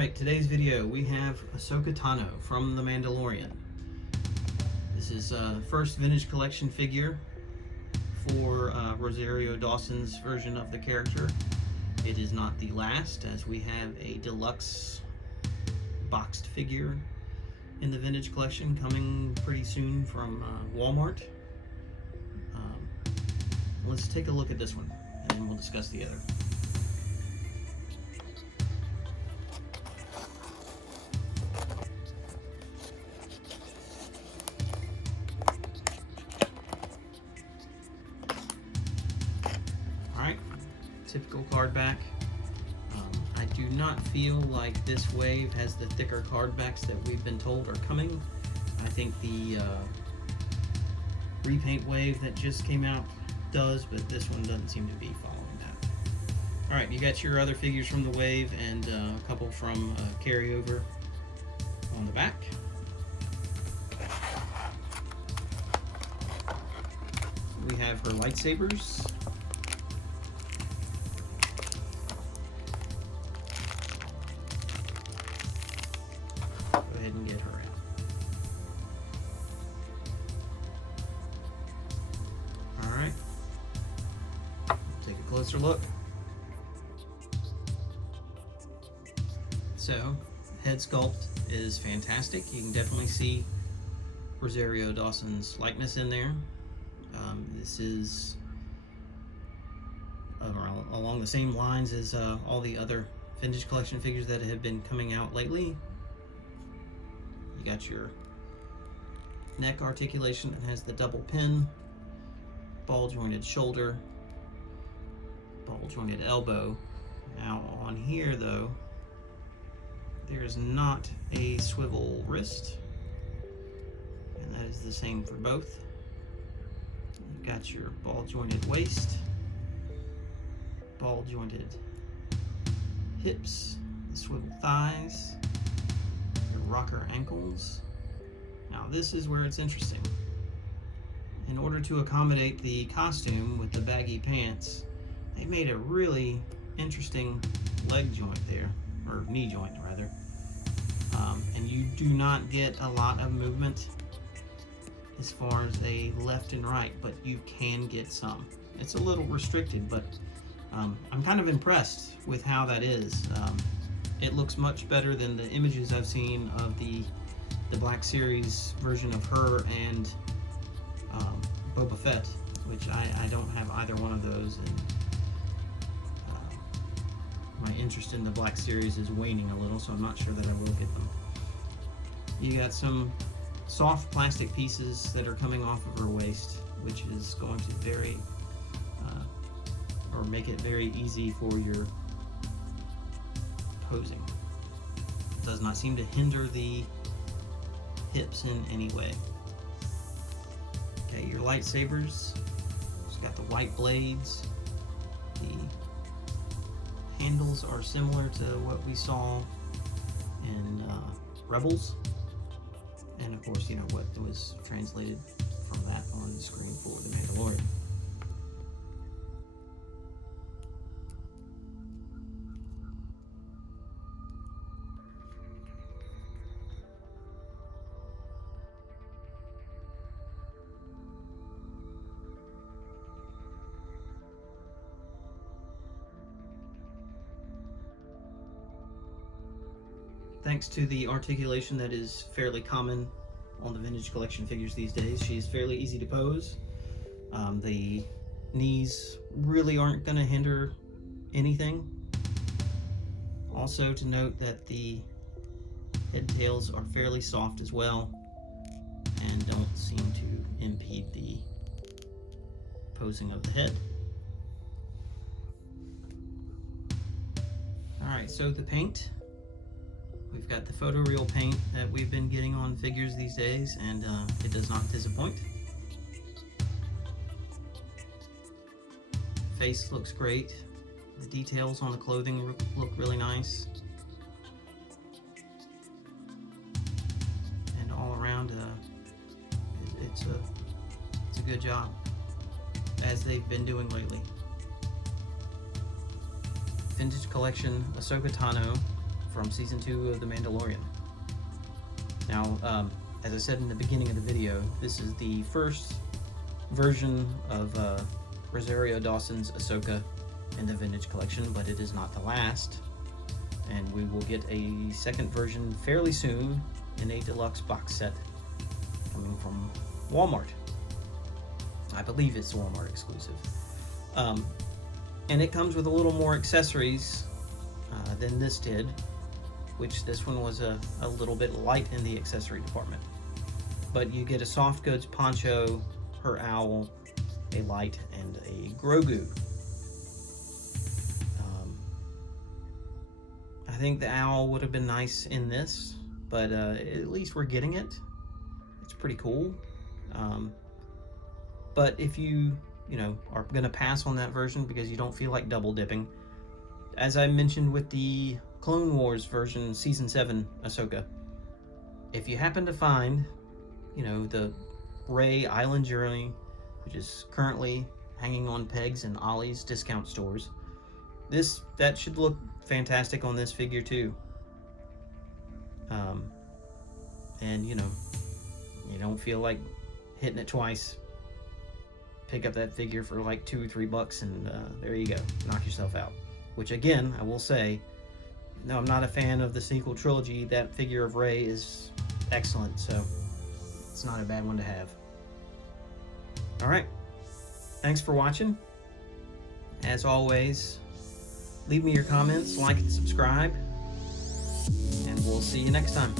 Alright, today's video we have Ahsoka Tano from The Mandalorian. This is first vintage collection figure for Rosario Dawson's version of the character. It is not the last, as we have a deluxe boxed figure in the vintage collection coming pretty soon from Walmart. Let's take a look at this one and then we'll discuss the other. Alright, typical card back. I do not feel like this wave has the thicker card backs that we've been told are coming. I think the repaint wave that just came out does, but this one doesn't seem to be following that. Alright, you got your other figures from the wave and a couple from carryover on the back. We have her lightsabers. Go ahead and get her out. Alright, take a closer look. So, head sculpt is fantastic. You can definitely see Rosario Dawson's likeness in there. This is along the same lines as all the other vintage collection figures that have been coming out lately. You got your neck articulation that has the double pin, ball jointed shoulder, ball jointed elbow. Now on here though, there's not a swivel wrist, and that is the same for both. You've got your ball jointed waist, ball jointed hips, the swivel thighs, your rocker ankles. Now this is where it's interesting. In order to accommodate the costume with the baggy pants, they made a really interesting leg joint there, or knee joint rather. And you do not get a lot of movement as far as a left and right, but you can get some. It's a little restricted, but I'm kind of impressed with how that is. It looks much better than the images I've seen of the Black Series version of her and Boba Fett, which I don't have either one of those, and my interest in the Black Series is waning a little, so I'm not sure that I will get them. You got some soft plastic pieces that are coming off of her waist, which is going to or make it very easy for your posing. It does not seem to hinder the hips in any way. Okay, your lightsabers. It's got the white blades. The handles are similar to what we saw in Rebels. And of course, you know what was translated from that on the screen for The Mandalorian. Thanks to the articulation that is fairly common on the vintage collection figures these days, she's fairly easy to pose. The knees really aren't going to hinder anything. Also to note that the head tails are fairly soft as well and don't seem to impede the posing of the head. Alright, so the paint. We've got the photoreal paint that we've been getting on figures these days, and it does not disappoint. Face looks great. The details on the clothing look really nice. And all around, it's a good job, as they've been doing lately. Vintage Collection Ahsoka Tano from Season 2 of The Mandalorian. Now, as I said in the beginning of the video, this is the first version of Rosario Dawson's Ahsoka in the Vintage Collection, but it is not the last. And we will get a second version fairly soon in a deluxe box set coming from Walmart. I believe it's Walmart exclusive. And it comes with a little more accessories than this did, which this one was a little bit light in the accessory department. But you get a soft goods poncho, her owl, a light, and a Grogu. I think the owl would have been nice in this, but at least we're getting it. It's pretty cool. But if you are going to pass on that version because you don't feel like double dipping, as I mentioned with the Clone Wars version Season 7 Ahsoka, if you happen to find, the Rey Island Journey, which is currently hanging on pegs in Ollie's discount stores, that should look fantastic on this figure too. And you don't feel like hitting it twice. Pick up that figure for like $2 or $3 and there you go, knock yourself out. Which again, I will say, no, I'm not a fan of the sequel trilogy. That figure of Rey is excellent, so it's not a bad one to have. Alright, thanks for watching. As always, leave me your comments, like and subscribe, and we'll see you next time.